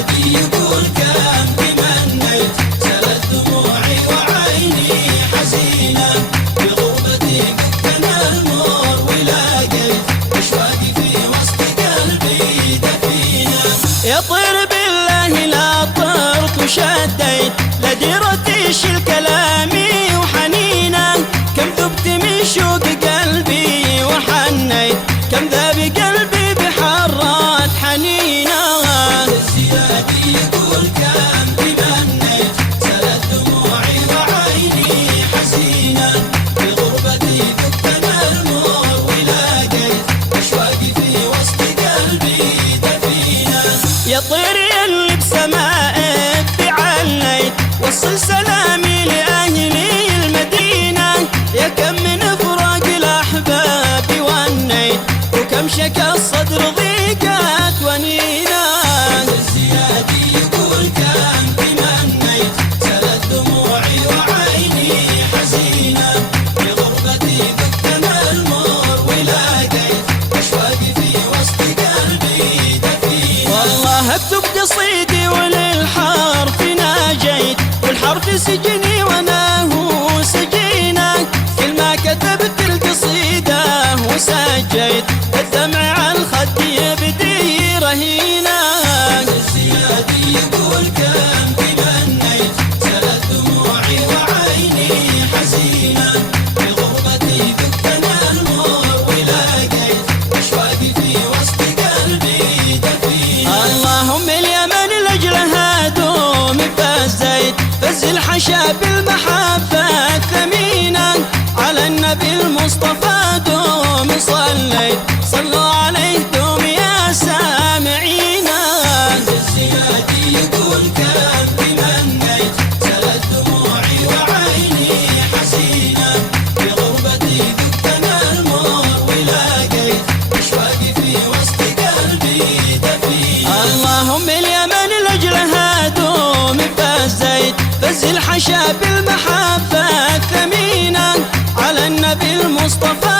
زيادي يقول كم تمنيت سالت دموعي وعيني حزينة بغربتي فكنا المر ولقيت أشواقي في وسط قلبي دفينة. يا طير بالله لا طرت وشديت لا درت ايش كلامي وحنينه كم ذبت من شوق قلبي وحنيت كم ذاب قلبي بحرات حنينه. زيادي يقول كم تمنيت سالت دموعي وعيني حزينه بغربتي فكنا المر ولقيت أشواقي في وسط قلبي دفينه. يا طير اللي بسمائك تعليت وصل سلامي لأهلي المدينة يا كم من فراق الأحباب ونيت وكم شكى الصدر ضيقات ونينة. زيادي يقول كم تمنيت سالت دموعي وعيني حزينة بغربتي فكنا المر ولقيت أشواقي في وسط قلبي دفينة. والله اكتب قصيدي وللحرف ناجيت والحرف سجني وانا هو سجينه كل ما كتبت القصيده وسجيت الدمع على الخد يبدي رهينه. زيادي يقول كم تمنيت سالت دموعي وعيني حزينه بغربتي فكنا المر ولقيت أشواقي في وسط قلبي دفينه. اللهم اليمن لاجلها دوم فزيت فز الحشا بالمحبة الثمينة على النبي المصطفى دوم صليت صلوا عليه دوم يا سامعينا. زيادي يقول كم تمنيت سالت دموعي وعيني حزينة بغربتي فكنا المر ولقيت أشواقي في وسط قلبي دفينة. اللهم اليمن لاجلها دوم فزيت فز الحشا بالمحبة الثمينة على النبي المصطفى